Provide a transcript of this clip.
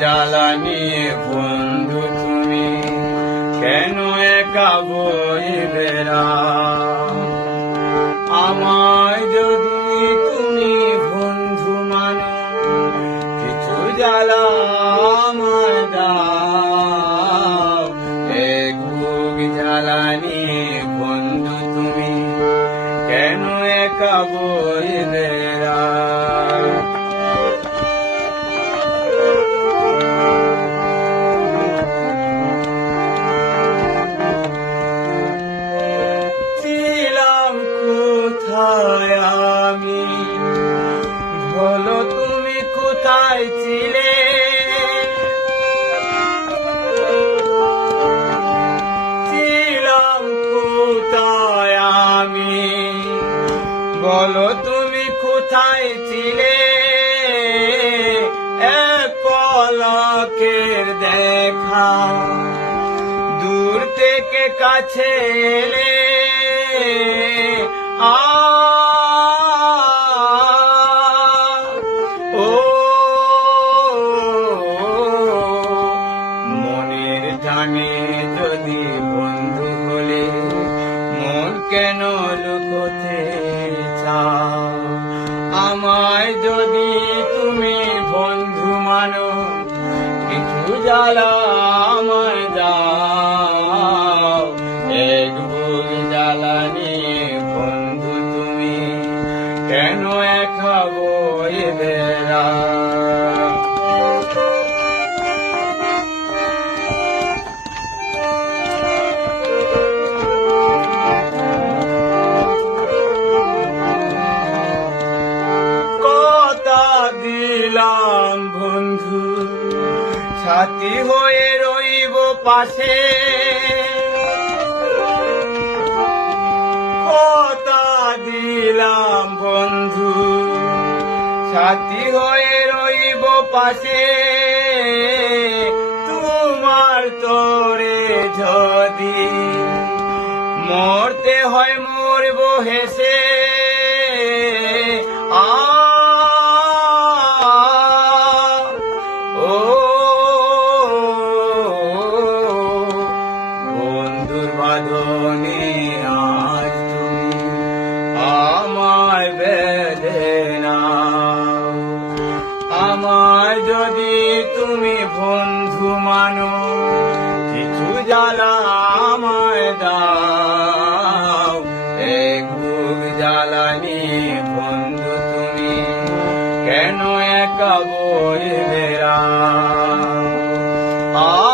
জ্বালানি বন্ধু তুমি কেন একা বয়ে বেড়াও? আমায় যদি তুমি বন্ধু মানো, কিছু জ্বালা আমায় দাও। এক বুক জ্বালানি বন্ধু তুমি কেন একা বয়ে বেড়াও? আমি বলো তুমি কোথায় ছিলে? ছিলাম কোথায় আমি, বলো তুমি কোথায় ছিলে? এক পলকের দেখা দূর থেকে কাছে এলে, মনের টানে যদি বন্ধু হলে মন কেন লুকোতে চাও? আমায় যদি তুমি বন্ধু মানো, কিছু জ্বালা আমায় দাও। এক বুক জ্বালানি বন্ধু তুমি কেন একা বয়ে বেড়াও? কথা দিলাম বন্ধু, সাথী হয়ে রইব পাশে। কথা দিলাম বন্ধু, সাথী হয়ে রইব পাশে। তোমার তরে যদি মরতে হয় মরব হেসে। বন্ধুর বাঁধনে আজ তুমি আমায় বেঁধে নাও। আমায় যদি তুমি বন্ধু মানো, কিছু জ্বালা আমায় দাও। এক বুক জ্বালানি বন্ধু তুমি কেন একা বয়ে বেড়াও? Oh